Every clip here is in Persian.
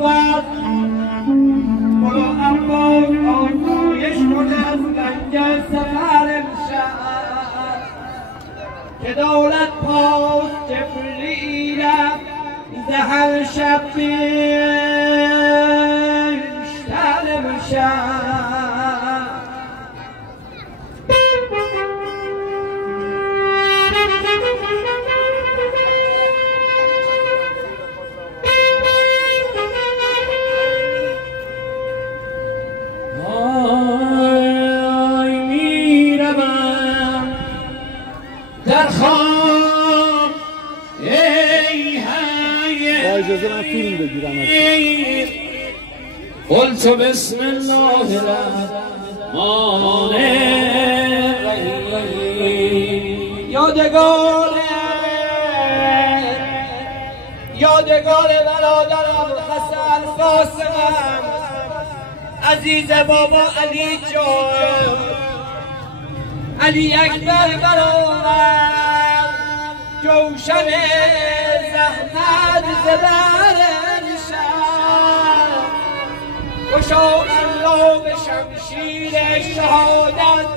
وقت برو عباس آسایش کن از لنگر سفر امشب که دولت پاس جبریلم زهر شب بیشتر امشب اجازه من فیلم بگیرم قلت بسم الله الرحمن الرحیم یادگار برادرم حسن قاسمم عزیز بابا علی جان علی اکبر برادرم جوشن زحمت زبر شب گشا الله به شمشیر شهادت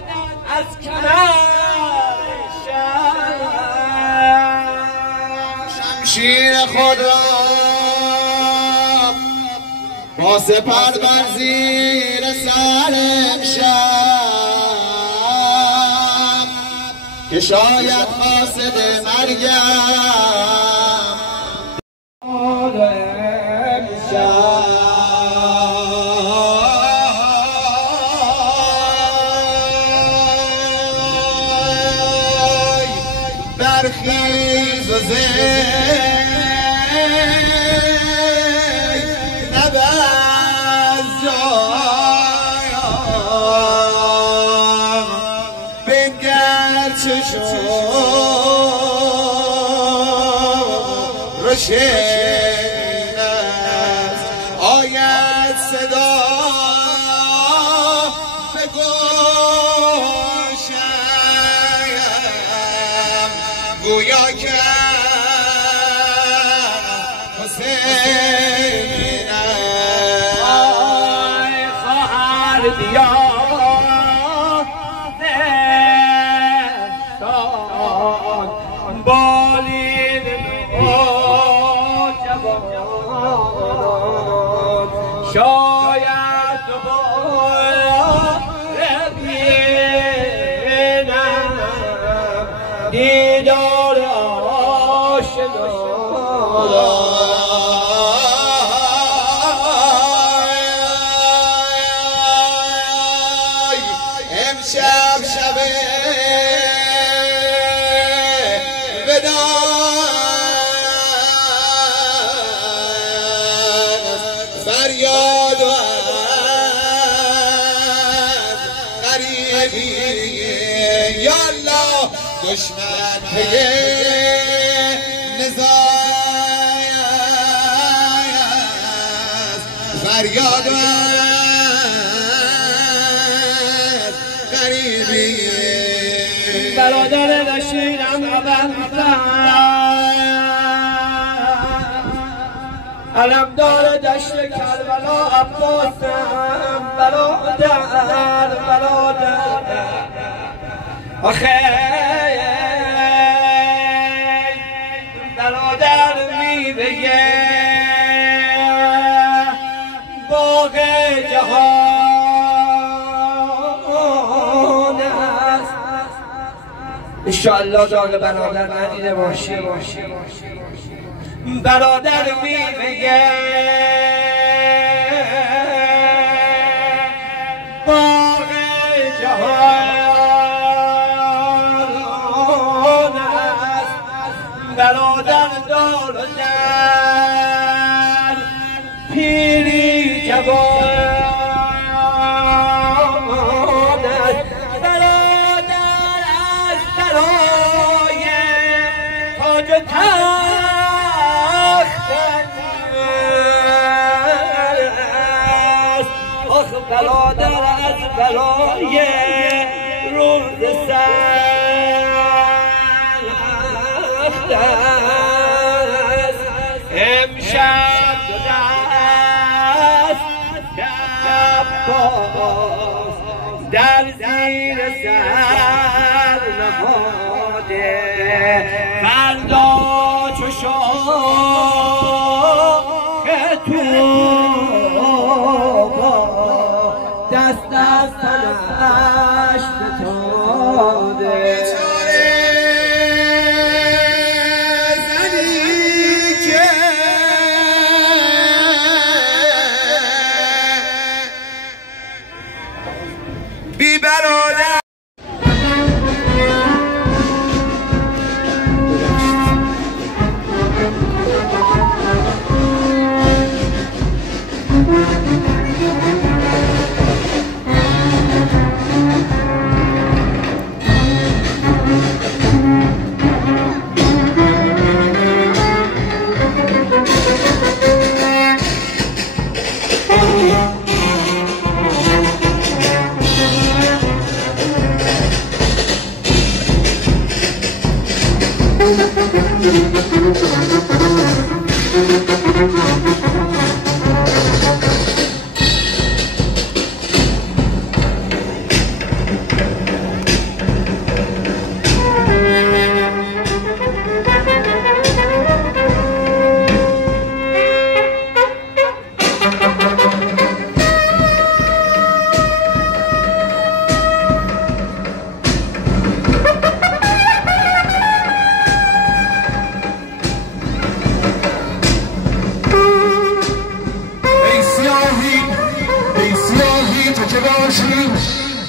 از کمر شب شمشیر خود را با سپر بر زیر سر امشب که شاید قاصد مرگم برخیز و زی نبز جایم بنگر چه شد روشن است آید صدا به گوشم گویا که حسین آی خواهر بیا نستان بالین نوجوان شاید دوباره بینم دیدار آشنا امشب شب وداع فریاد و غریبی یا الله دشمن پی نزاعت فریاد و غریبی برادر نشینم علمدار دشت کربلا عباسم برادر آخه برادر میوه باغ جهان است انشاءالله داغ برادر ندیده باشی برادر میوه باغ جهان است برادر دار و در پیری جوان است برادر از برای تاج و برادر از بلای روز سخت است امشب سر نهاده فردا چو شاه تو دست از تنش فتاده بی برادر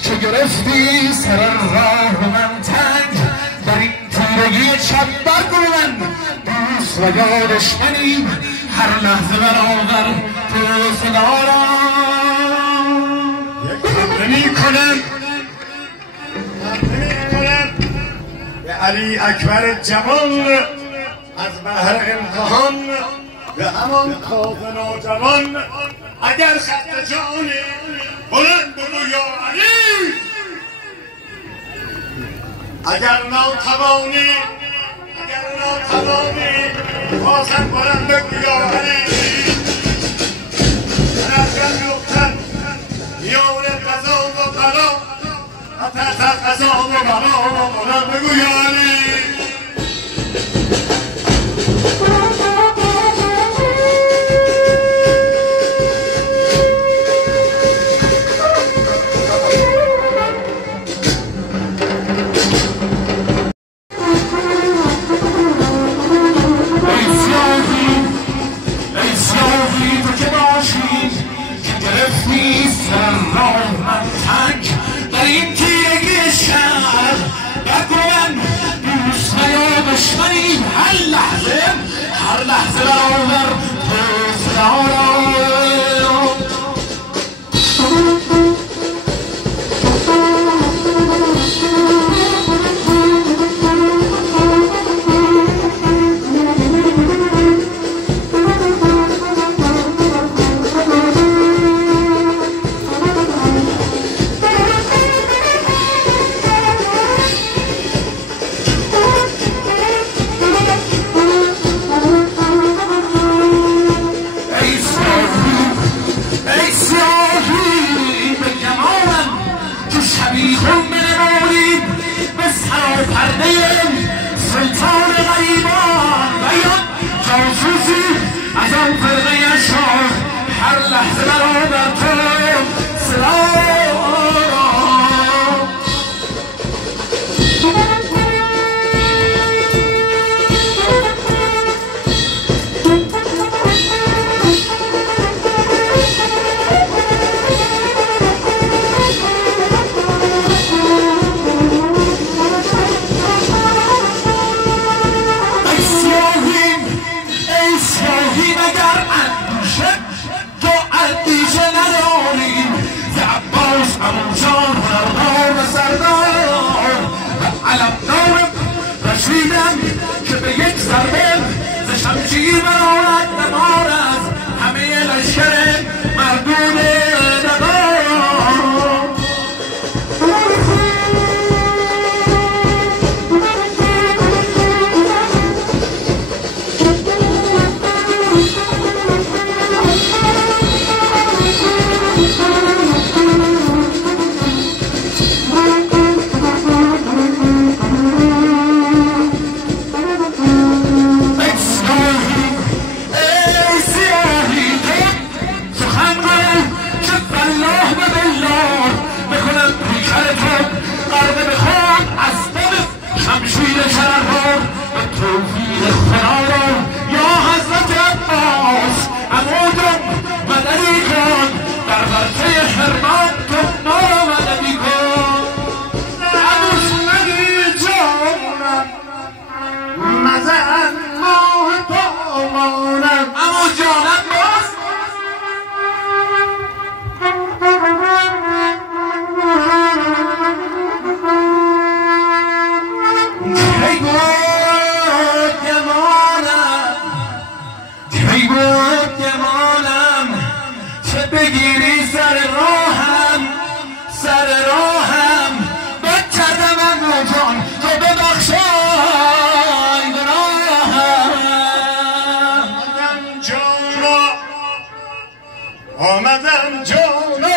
چه گرفتی سر راه من تنگ در این تیرگی شب برگو من دوست و یا دشمنی هر لحظه برآور تو صدا را حمله میکنم به علی اکبر جوان از بحر امتحان به همان کاظ نوجوان اگر خط جانی بلند بگو یا علی اگر ناتوانی بازم بلند بگو یا علی رفتن یختن میان قضا و بلا و تحت قضا و بلا بلند بگو یا علی در این تیرگی شهر بگوین دوست و یا دشمنی هر لحظه برآور تو صدا را سلطان غیبان بیان جاسوسی از آن فرقه شاه هر لحظه برآور تو صدا که به یک ضربه ز شمشیر برآرد نمار از همه لشکر مردون نگاه آمدم جانا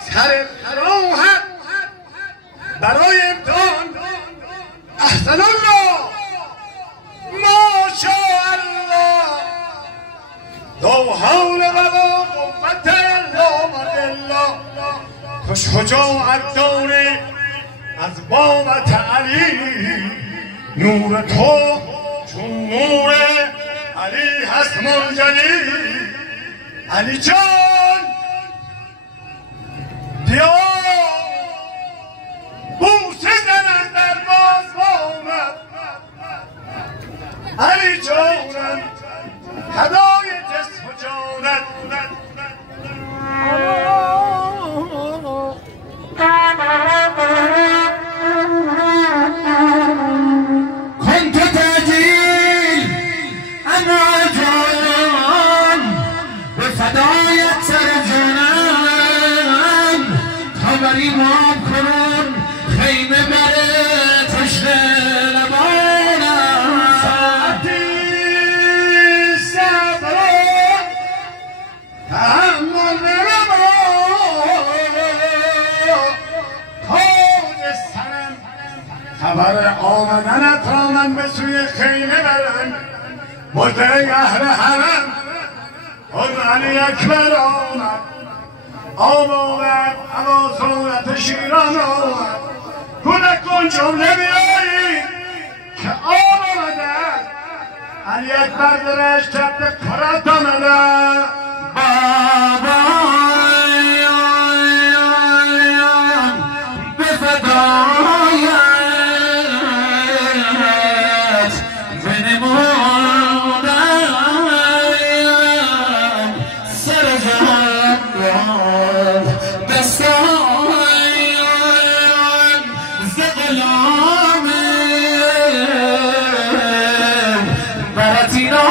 سر راحت برای امتحان احسن الله ماشاءالله لا حول ولا قوة الا بالله خوش شجاعت داری از بابت علی نور تو چون نور علی هست منجلی علی جان بیا بوسه زنن در باز آمد علی جانم هدای جسم و جانت كنت تجيل أنا جان بفداية سرجنان خبري ما بكرون خيمة بريت اشتغل لبانا ساعتي صبر تحمل برما تاج سرم خبر آمدنت را من به سوی خیمه برم مدعی اهل حرم اون علی اکبر آمد آمد اما صورت شیران آمد گونه کن جمله بیایی که آمد علی اکبر درش چپ کرد آمده بابا بفدایت بنمودم سر جان دستان ز غلام براتینا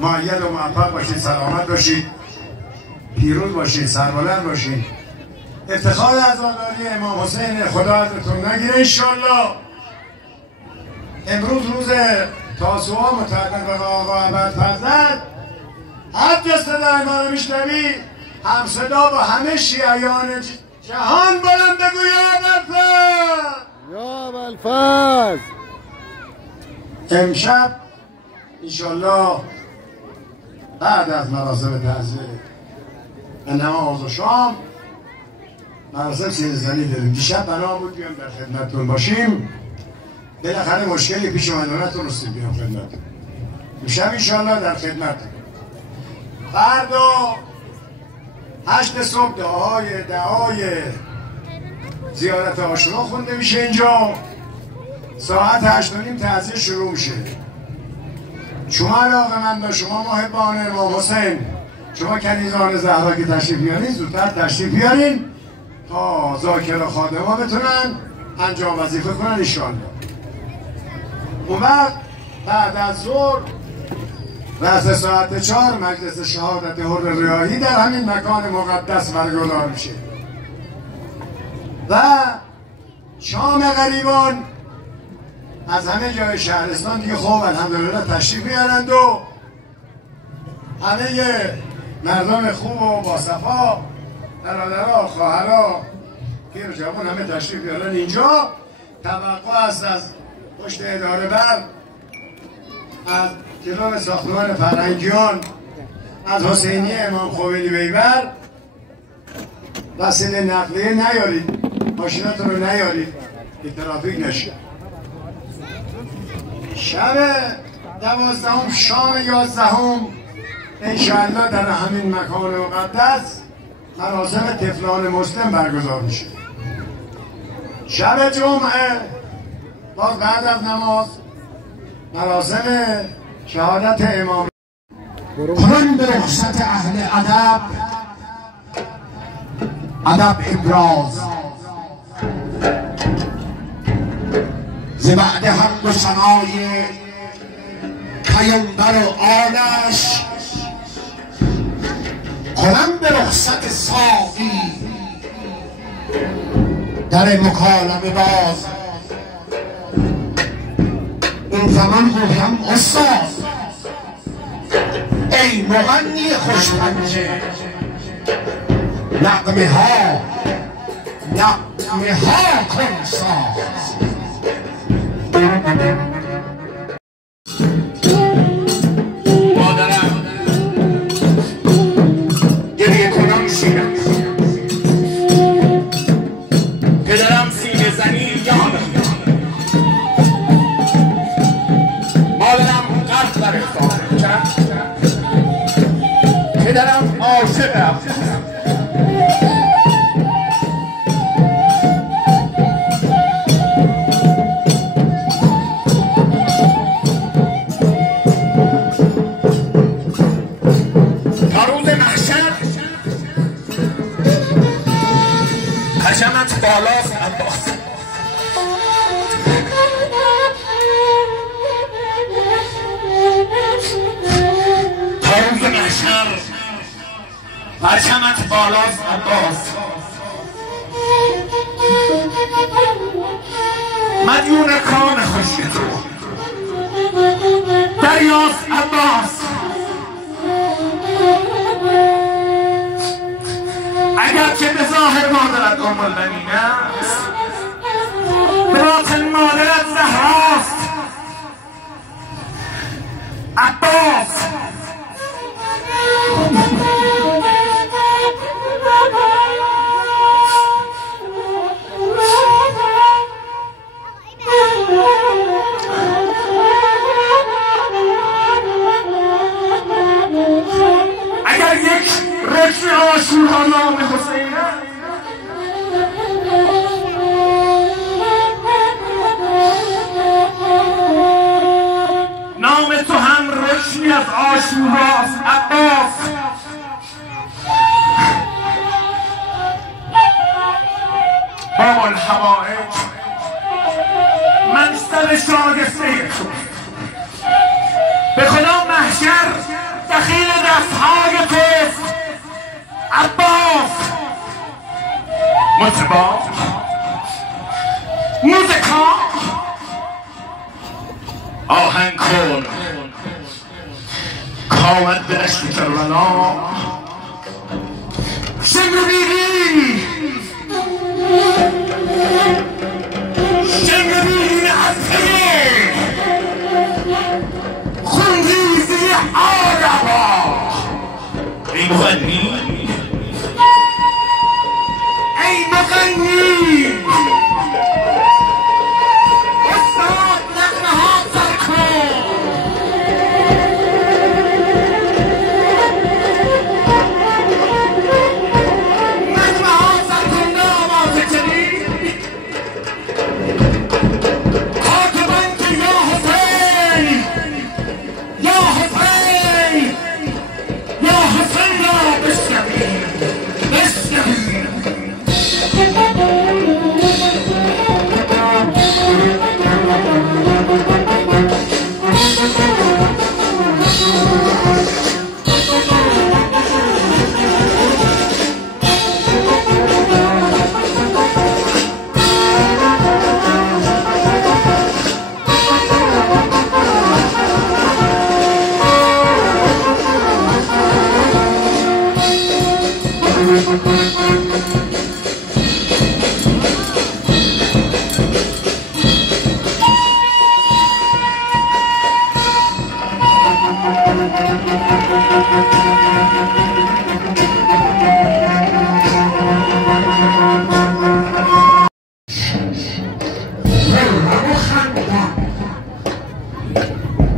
مؤید و موفق باشید، سلامت باشید، پیروز باشید، سربلند باشید. افتخار عزاداری امام حسین خدا ازتون نگیره انشالله. امروز روز تاسوعا متعلق به آقا ابوالفضل هر جا صدای ما رو میشنوی هم صدا با همه شیعیان جهان بلند بگو یا ابوالفضل یا ابوالفضل. امشب انشالله بعد از مراسم تعزیه و نماز و شام مراسم سینزدنی داریم. دیشب بنا بود بیام در خدمتتون باشیم، بالاخره مشکلی پیش اومد و نتونستیم بیام خدمتتون. امشب انشالله در خدمتتون. فردا 8 صبح دعای زیارت عاشورا خونده میشه اینجا. ساعت 8:30 تعزیه شروع میشه. شما علاقه‌مند، شما محبان امام حسین، شما کنیزان زهرا که تشریف بیارین زودتر تشریف بیارین تا ذاکر و خادم‌ها بتونن انجام وظیفه کنن انشالله. اون وقت بعد از ظهر رأس ساعت 4 مجلس شهادت حر ریاحی در همین مکان مقدس برگزار میشه و شام غریبان از همه جای شهرستان دیگه خوب الحمدلله تشریف میارند و همه مردم خوب و با صفا، برادرها، خواهرها، پیر و جوان همه تشریف بیارن اینجا. توقع است از پشت اداره بر از جلو ساختمان فرهنگیان از حسینی امام خمینی بیبر وسیله نقلیه نیارید، ماشیناتون رو نیارید که ترافیک نشه. شب 12 شام 11 انشاءالله در همین مکان مقدس مراسم طفلان مسلم برگزار میشه. شب جمعه باز بعد از نماز مراسم شهادت امام کنن به رخصت اهل ادب ابراز ز بعد حمد و ثنای پیامبر و آلش کنن به رخصت ساقی در مکالمه باز. این زمان گویم استاد ای مغنی خوشپنجه نغمه ها کن ساز. مادرم گریه کنم شیرم، پدرم سینه زنی یادم، مادرم قرد در افتار کرد، پدرم عاشقم. حشمت بالاست عباس، تا روز محشر حشمت بالاست عباس، مدیون کان خوشی تو دریاست عباس. اگر که به ظاهر مادرت ام البنین است، به باطن مادرت زهراست عباس. اگر یک رکن عاشورا نام حسین نام تو هم رکنی از عاشوراست عباس. باب الحوائج منصب شاگسته تو به خدا محشر دخیل دستهای توست عباس. مطربا موزیکا آهنگ کن کامد به رشت کربلا شمر بیرین عزیزه خونریزی عربا. ای مغنی استاد نغمه ها سر کن. نغمه ها سر کن به آواز جدید. کاتبان که یا حسین یا حسین یا حسین را بشنوید.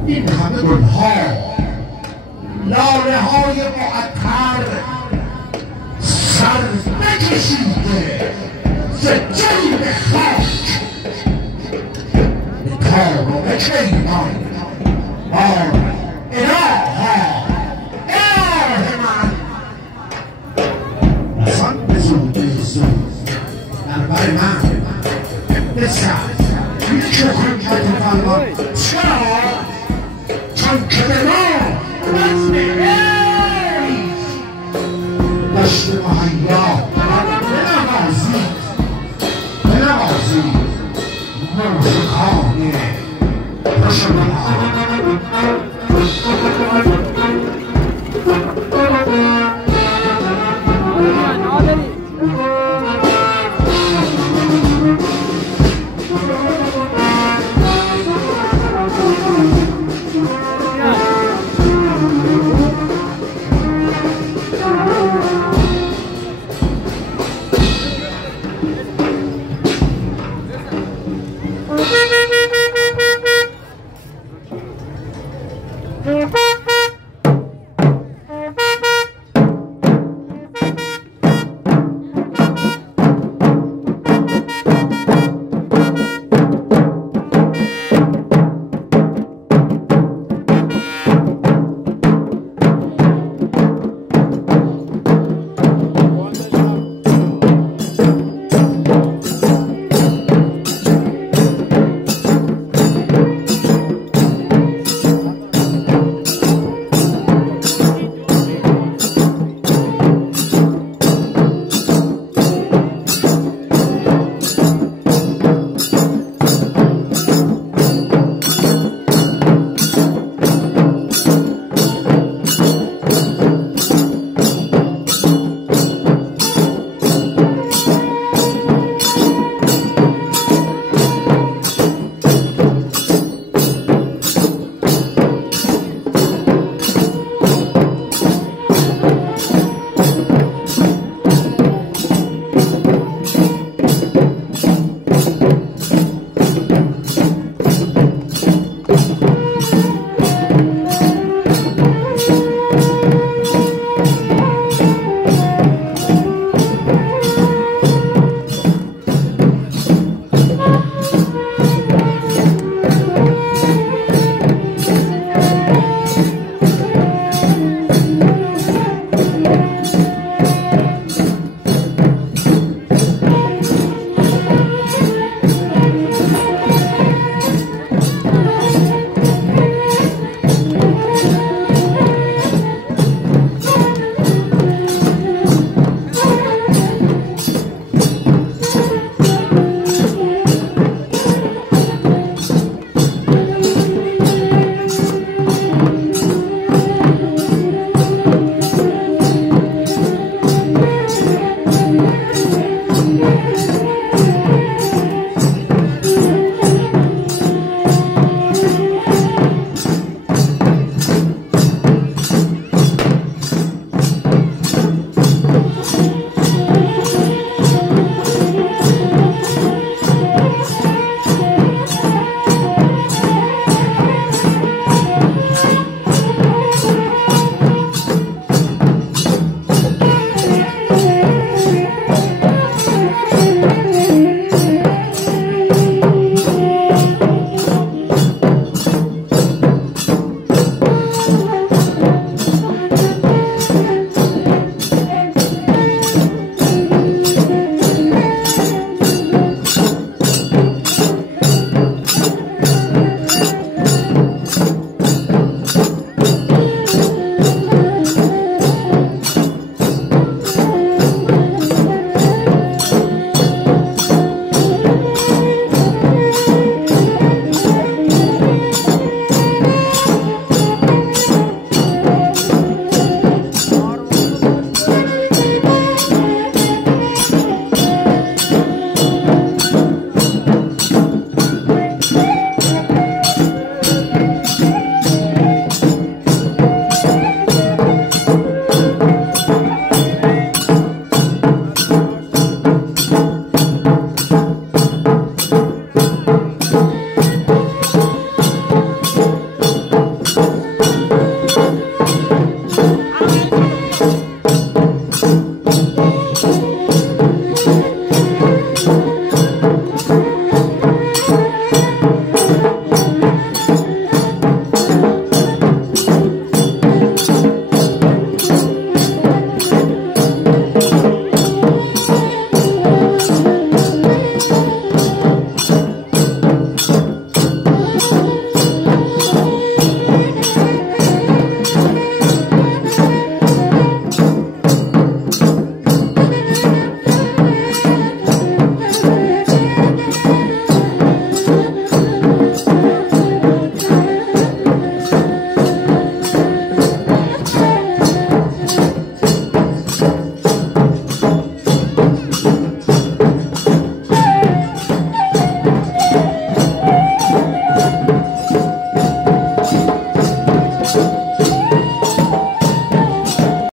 این همه گلها لاله های معطر سر نکشیده ز جیب خاک به کار و به کیمان الها اله من رسان به زود در بر من بسر یک حکمت فرمان چرا؟ چون که به ما وزن ایز دشت مهیا بنوازید موسیقای شما Thank you.